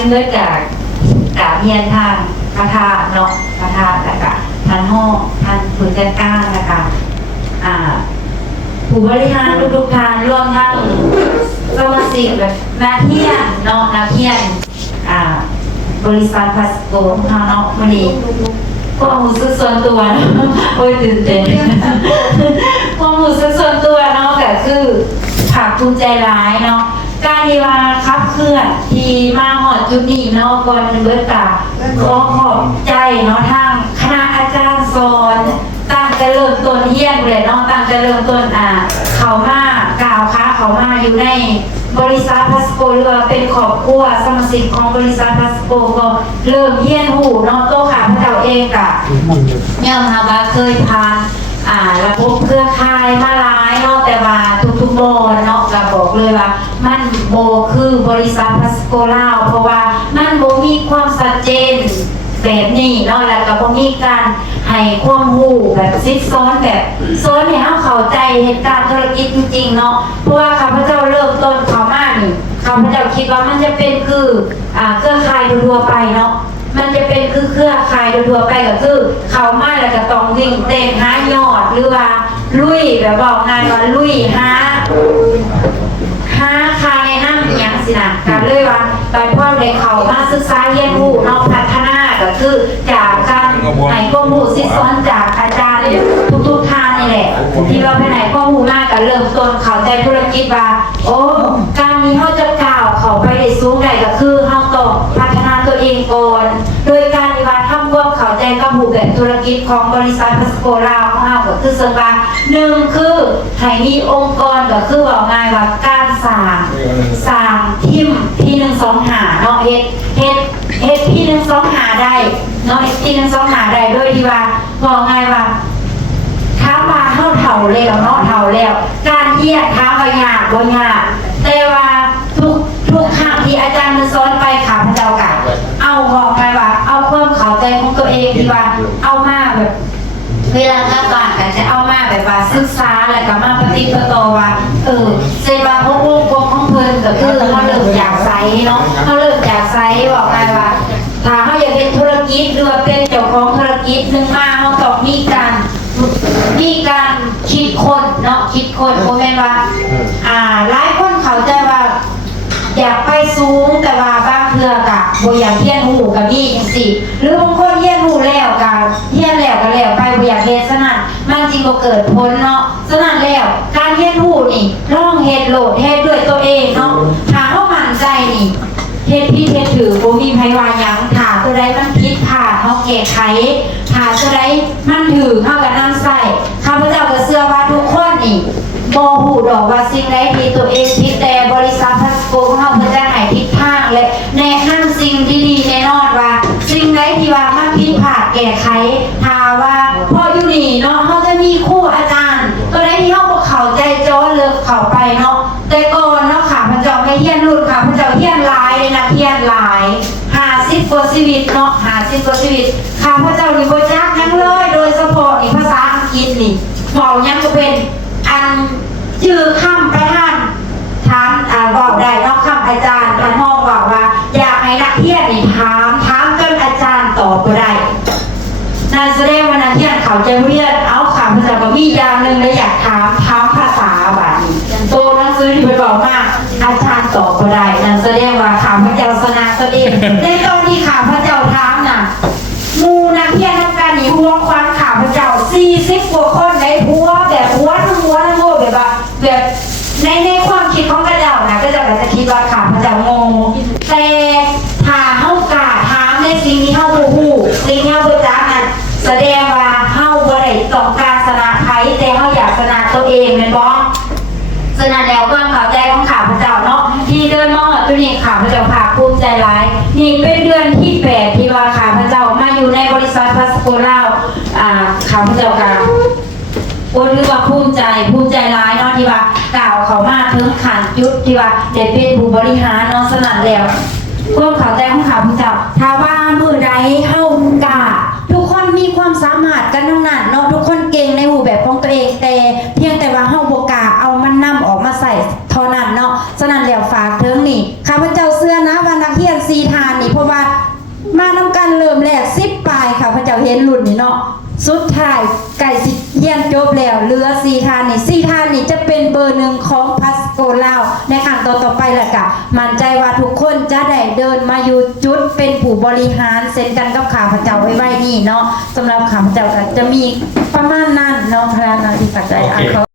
นึงด้วยจากเฮียนทางประธานเนาะประธานแล้วก็ท่านห้องท่านผู้จัดการแล้วก็ผู้บริหารทุกท่านรวมทั้งสมาชิกแบบนักเรียนเนาะนักเรียนบริษัทพัสโกของเราเนาะวันนี้ความรู้สึกส่วนตัวเนาะโอ้ยตื่นเต้นความรู้สึกส่วนตัวเนาะก็คือภาคภูมิใจหลายเนาะการที่ว่าขับเคลื่อนที่มาหอดจุดนี้เนาะก่อนเบิดกะขอขอบใจเนาะทางคณะอาจารย์สอนตั้งแต่เริ่มต้นเฮียนเลยเนาะตั้งแต่เริ่มต้นเขามากล่าวค้าเขามาอยู่ในบริษัทพัสโกหรือว่าเป็นครอบครัวสมาชิกของบริษัทพัสโกก็เริ่มเฮียนหูเนาะโตขาพระเจ้าเองกะเนี่ยค่ะว่าเคยผ่านระบบเครือข่ายมาหลายเนาะแต่ว่าทุกๆบอนเนาะก็บอกเลยว่ามันโบคือบริษัทพัสโกลาวเพราะว่ามันโบมีความชัดเจนแบบนี้เนาะแล้วก็บ่มีการให้ความรู้แบบซิดซ้อนแบบซ้อนให้เราเข้าใจเหตุการณ์ธุรกิจจริงๆเนาะเพราะว่าข้าพเจ้าเริ่มต้นเข้ามานี่ข้าพเจ้าคิดว่ามันจะเป็นคือเครือข่ายทั่วไปเนาะมันจะเป็นคือเครือข่ายทั่วไปก็คือเข้ามาแล้วก็ต้องวิ่งเต้นหายอดหรือว่าลุยแบบบอกงานว่าลุยหาคาในน้ำอย่างสินะกันเลยว่าตอนพ่อเด็กเขามาศึกษาเรียนรู้นอกพัฒนาก็คือจากการไหนข้อมูลซิซ้อนจากอาจารย์ทุกทางนี่แหละที่เราไปไหนข้อมูลมากกันเริ่มต้นเขาใจธุรกิจว่าโอ้การนี้เขาจะกล่าวเขาไปได้สูงใดก็คือเขาต้องพัฒนาตัวเองก่อนโดยการที่ว่าทำความเข้าใจกับผู้แบบธุรกิจของบริษัทพัสโกลาวของเราก็คือเสริมว่าหนึ่งคือให้มีองค์กรก็คือว่าง่ายว่าการสร้างทีมที่125เนาะเฮ็ดที่125ได้เนาะที่125ได้โดยที่ว่าบอกง่ายว่าถ้ามาเท่าแล้วเนาะเท่าแล้วการเทียบท้าว่ายากบ่ยากแต่ว่าทุกครั้งที่อาจารย์มันสอนไปข้าพเจ้ากะเอาบอกง่ายว่าเอาความเข้าใจของตัวเองที่ว่าเอามาแบบเวลากลับบ้านกันจะเอามาแบบว่าศึกษาแล้วก็มาปฏิบัติต่อว่าเซบาพวกของเพิ่นก็คือเขาเริ่มอยากใช้เนาะเขาเริ่มอยากใช้บอกไงว่าถ้าเขาอยากเป็นธุรกิจหรือว่าเป็นเจ้าของธุรกิจหนึ่งมาเขาต้องมีการคิดคนเนาะคิดคนโมเมนว่าหลายคนเข้าใจว่าอยากไปสูงแต่ว่าบางเทื่อกะบ่อยากเรียนรู้กับมีจังซี่หรือบางคนเรียนรู้แล้วกะเรียนแล้วก็แล้วไปบ่อยากเฮ็ดซะนั่นมันจริงบ่เกิดผลเนาะฉะนั้นแล้วการเรียนรู้นี่ลองเฮ็ดโหลดเฮ็ดด้วยตัวเองเนาะถ้าเฮามั่นใจนี่เฮ็ดผิดเฮ็ดถูกบ่มีไผว่าหยังถ้าตัวใดมันผิดพลาดเฮาแก้ไขถ้าตัวใดมันถูกเฮาก็นำใส่ข้าพเจ้าก็เชื่อว่าทุกคนนี่บ่ฮู้ดอกว่าสิ่งใดที่ตัวเองผิดแต่บริษัทพัสโกของเราเพื่อจะให้ทิศทางและแนะนำสิ่งดีๆแน่นอนว่าสิ่งใดที่ว่ามันผิดพลาดแก้ไขถ้าว่าพออยู่นี่เนาะเขาจะมีครูอาจารย์ตัวใดที่เขาบ่เข้าใจจ้อเลิกเข้าไปเนาะแต่ก่อนเนาะข้าพเจ้าไม่เรียนรู้ข้าพเจ้าเรียนหลายเลยนะเรียนหลาย50กว่าชีวิตเนาะ50กว่าชีวิตข้าพเจ้านี่บ่จักหยังเลยโดยเฉพาะนี่ภาษาอังกฤษนี่เว้าหยังก็เป็นอันชื่อคำประธานถามบอกได้นอกคำอาจารย์ท่านห้องบอกว่าอยากให้นักเรียนนี่ถามจนอาจารย์ตอบก็ได้นั่นแสดงว่านักเรียนเขาจะเรียนเอาคำภาษาบาลีอย่างหนึ่งและอยากถามภาษาบาลีโตหนังสือที่ไปบอกมาอาจารย์ตอบก็ได้นั่นแสดงว่าข้าพเจ้าชนะตัวเองในตอนที่ข้าพเจ้าถามน่ะมูนักเรียนทำการหนีหัวควันข้าพเจ้า40กว่าคนในหัวแบบหัวทั้งหัวแบบว่าแบบในความคิดของกระเจ้านะก็จะคิดว่าข้าพเจ้างงแต่ถ้าเฮากล้าถามในสิ่งที่เฮาบ่ฮู้สิ่งที่เฮาบ่จักนั่นแสดงว่าเฮาบ่ได้ต้องการชนะใครแต่เฮาอยากชนะตัวเองแม่นบ่ฉะนั้นแล้วความเข้าใจของข้าพเจ้าเนาะที่เดินมาฮอดตัวนี้ข้าพเจ้าภาคภูมิใจหลายนี่เป็นเดือนที่8ที่ว่าข้าพเจ้ามาอยู่ในบริษัทพัสโกลาวข้าพเจ้าก็ก็ถือว่าภูมิใจร้ายเนาะที่ว่ากล่าวเขามาถึงขันจุดที่ว่าได้เป็นผู้บริหารเนาะสนั่นแล้วความเข้าใจของข้าพเจ้าถ้าว่ามือใดเฮากล้าทุกคนมีความสามารถกันทั้งนั้นเนาะทุกคนเก่งในรูปแบบของตัวเองแต่เพียงแต่ว่าเฮาบ่กล้าเอามันนำออกมาใส่เท่านั้นเนาะฉะนั้นแล้วฝากถึงนี่ข้าพเจ้าเชื่อนะว่านักเรียน4ท่าน มแรก10ปลายค่ะพระเจ้าเห็นรุ่นนี่เนาะสุดท้ายไก่สิเยี่ยนจบแล้วเหลือ4ทานนี่4ทานนี่จะเป็นเบอร์หนึ่งของพัสโกลาวในครั้งต่อไปแหละค่ะมั่นใจว่าทุกคนจะได้เดินมาอยู่จุดเป็นผู้บริหารเซ็นกันกับข้าพเจ้าไว้นี่เนาะสำหรับข้าพเจ้าก็จะมีประมาณนั้นเนาะพระนาทีปัจจัย